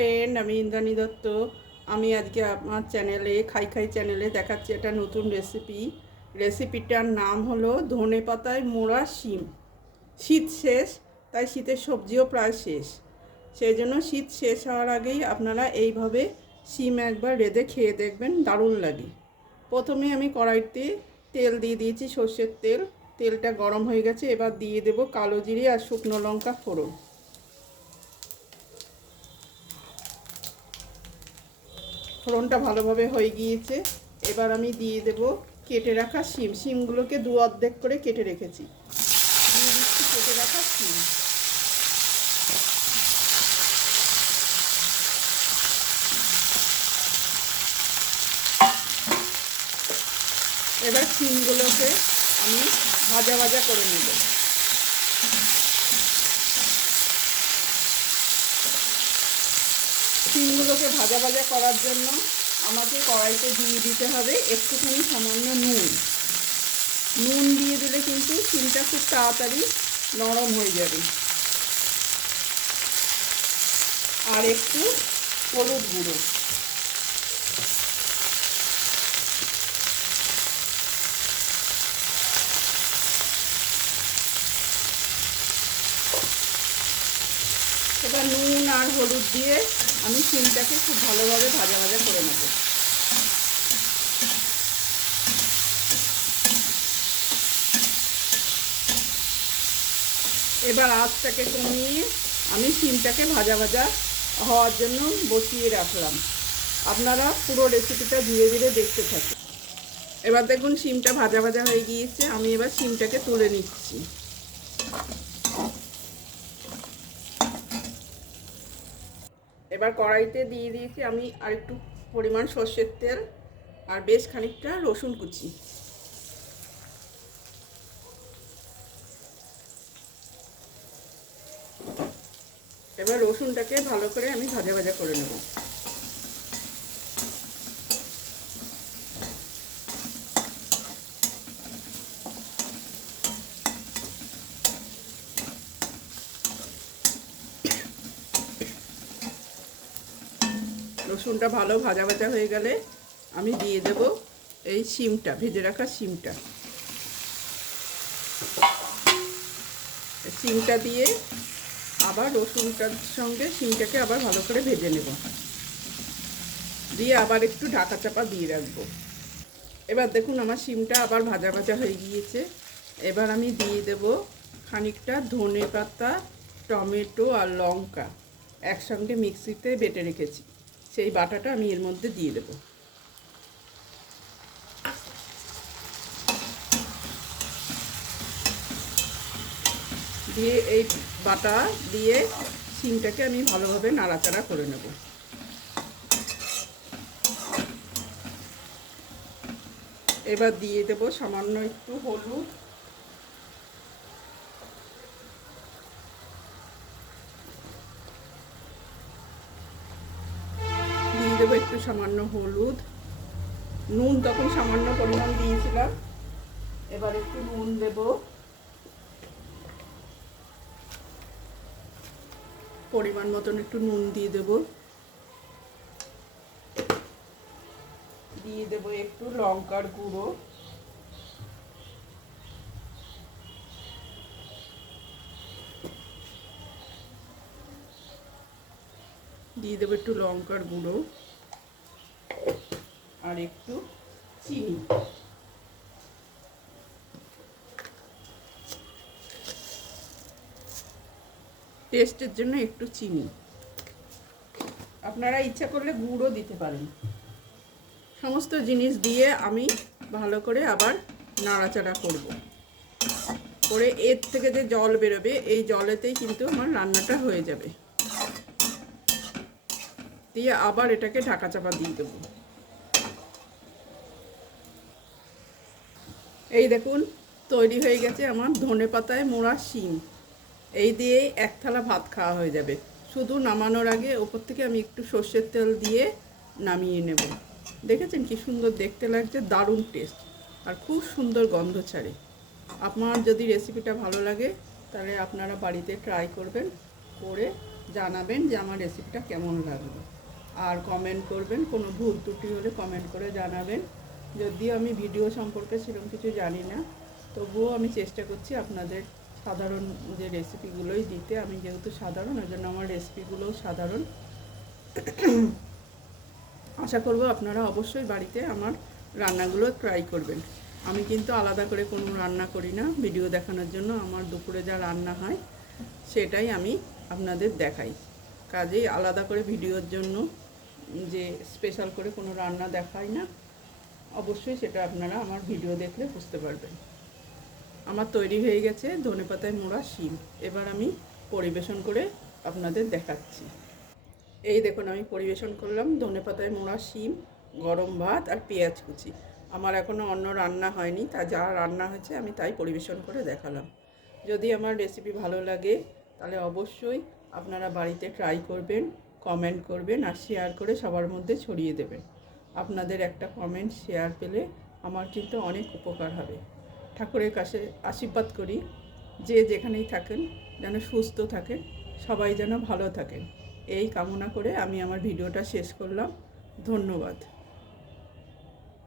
Friend, আমি ইন্দ্রাণী দত্ত। আমি আজকে আমার চ্যানেলে খাই খাই চ্যানেলে দেখাচ্ছি একটা নতুন রেসিপিটার নাম হলো ধনেপাতায় মোড়া শিম। শীত শেষ, তাই শীতের সবজিও প্রায় শেষ। সেই জন্য শীত শেষ হওয়ার আগেই আপনারা এইভাবে শিম একবার রেঁধে খেয়ে দেখবেন, দারুণ লাগে। প্রথমে আমি কড়াইতে তেল দিয়ে দিয়েছি, সর্ষের তেল। তেলটা গরম হয়ে গেছে, এবার দিয়ে দেব কালো জিরে আর শুকনো লঙ্কা ফোড়ন। ফোড়নটা ভালোভাবে হয়ে গিয়েছে, এবার আমি দিয়ে দেব কেটে রাখা শিমগুলোকে দু অর্ধেক করে কেটে রেখেছি। দিয়ে দিচ্ছি কেটে রাখা শিম। এবার শিমগুলোকে আমি ভাজা ভাজা করে নেব। শিমগুলোকে ভাজা ভাজা করার জন্য আমাকে কড়াইতে দিয়ে দিতে হবে একটুখানি সামান্য নুন দিয়ে দিলে কিন্তু শিমটা খুব তাড়াতাড়ি নরম হয়ে যাবে। আর একটু হলুদ গুঁড়ো। এবার নুন আর হলুদ দিয়ে আমি শিমটাকে খুব ভালোভাবে ভাজা ভাজা করে নেব। এবার আঁচটাকে কমিয়ে আমি শিমটাকে ভাজা ভাজা হওয়ার জন্য বসিয়ে রাখলাম। আপনারা পুরো রেসিপিটা ধীরে ধীরে দেখতে থাকুন। এবার দেখুন শিমটা ভাজা ভাজা হয়ে গিয়েছে, আমি এবার শিমটাকে তুলে নিচ্ছি। এবার কড়াইতে দিয়ে দিয়েছি আমি আর একটু পরিমাণ সর্ষের তেল আর বেশ খানিকটা রসুন কুচি। এবার রসুনটাকে ভালো করে আমি ভাজা ভাজা করে নেব। রসুনটা ভালো ভাজা ভাজা হয়ে গেলে আমি দিয়ে দেব এই শিমটা, ভেজে রাখা শিমটা দিয়ে আবার রসুনটার সঙ্গে শিমটাকে আবার ভালো করে ভেজে নেব, দিয়ে আবার একটু ঢাকা চাপা দিয়ে রাখবো। এবার দেখুন আমার শিমটা আবার ভাজা ভাজা হয়ে গিয়েছে। এবার আমি দিয়ে দেব খানিকটা ধনেপাতা, টমেটো আর লঙ্কা একসঙ্গে মিক্সিতে বেটে রেখেছি, সেই বাটাটা আমি এর মধ্যে দিয়ে দেব। দিয়ে এই বাটা দিয়ে শিমটাকে আমি ভালোভাবে নাড়াচাড়া করে নেব। এবার দিয়ে দেব সামান্য একটু হলুদ, দিয়ে দেবো একটু সামান্য হলুদ, নুন তখন সামান্য পরিমাণ দিয়েছিলাম, এবার একটু নুন দেব, পরিমাণ মতন একটু নুন দিয়ে দেব, দিয়ে দেব একটু লঙ্কার গুঁড়ো, দিয়ে দেবো একটু লঙ্কার গুঁড়ো আর একটু চিনি। টেস্টের জন্য একটু চিনি, আপনারা ইচ্ছা করলে গুঁড়ো দিতে পারেন। সমস্ত জিনিস দিয়ে আমি ভালো করে আবার নাড়াচাড়া করব, করে এর থেকে যে জল বেরোবে এই জলেতেই কিন্তু আমার রান্নাটা হয়ে যাবে। দিয়ে আবার এটাকে ঢাকা চাপা দিয়ে দেবো। এই দেখুন তৈরি হয়ে গেছে আমার ধনেপাতায় মোড়া শিম। এই দিয়েই এক থালা ভাত খাওয়া হয়ে যাবে। শুধু নামানোর আগে ওপর থেকে আমি একটু সর্ষের তেল দিয়ে নামিয়ে নেব। দেখেছেন কি সুন্দর দেখতে লাগছে, দারুণ টেস্ট আর খুব সুন্দর গন্ধ ছাড়ে। আপনার যদি রেসিপিটা ভালো লাগে তাহলে আপনারা বাড়িতে ট্রাই করবেন, করে জানাবেন যে আমার রেসিপিটা কেমন লাগলো। আর কমেন্ট করবেন, কোনো ভুল ত্রুটি হলে কমেন্ট করে জানাবেন। যদিও আমি ভিডিও সম্পর্কে সেরকম কিছু জানি না, তবুও আমি চেষ্টা করছি আপনাদের সাধারণ যে রেসিপিগুলোই দিতে। আমি যেহেতু সাধারণ, ওই জন্য আমার রেসিপিগুলোও সাধারণ। আশা করব আপনারা অবশ্যই বাড়িতে আমার রান্নাগুলো ট্রাই করবেন। আমি কিন্তু আলাদা করে কোনো রান্না করি না ভিডিও দেখানোর জন্য। আমার দুপুরে যা রান্না হয় সেটাই আমি আপনাদের দেখাই। কাজেই আলাদা করে ভিডিওর জন্য যে স্পেশাল করে কোনো রান্না দেখাই না। অবশ্যই সেটা আপনারা আমার ভিডিও দেখলে বুঝতে পারবেন। আমার তৈরি হয়ে গেছে ধনেপাতায় মোড়া শিম। এবার আমি পরিবেশন করে আপনাদের দেখাচ্ছি। এই দেখুন, আমি পরিবেশন করলাম ধনেপাতায় মোড়া শিম, গরম ভাত আর পেঁয়াজ কুচি। আমার এখনও অন্য রান্না হয়নি, তা যা রান্না হয়েছে আমি তাই পরিবেশন করে দেখালাম। যদি আমার রেসিপি ভালো লাগে তাহলে অবশ্যই আপনারা বাড়িতে ট্রাই করবেন, কমেন্ট করবেন আর শেয়ার করে সবার মধ্যে ছড়িয়ে দেবেন। আপনাদের একটা কমেন্ট শেয়ার পেলে আমার কিন্তু অনেক উপকার হবে। ঠাকুরের কাছে আশীর্বাদ করি যে যেখানেই থাকেন যেন সুস্থ থাকেন, সবাই যেন ভালো থাকেন, এই কামনা করে আমি আমার ভিডিওটা শেষ করলাম। ধন্যবাদ।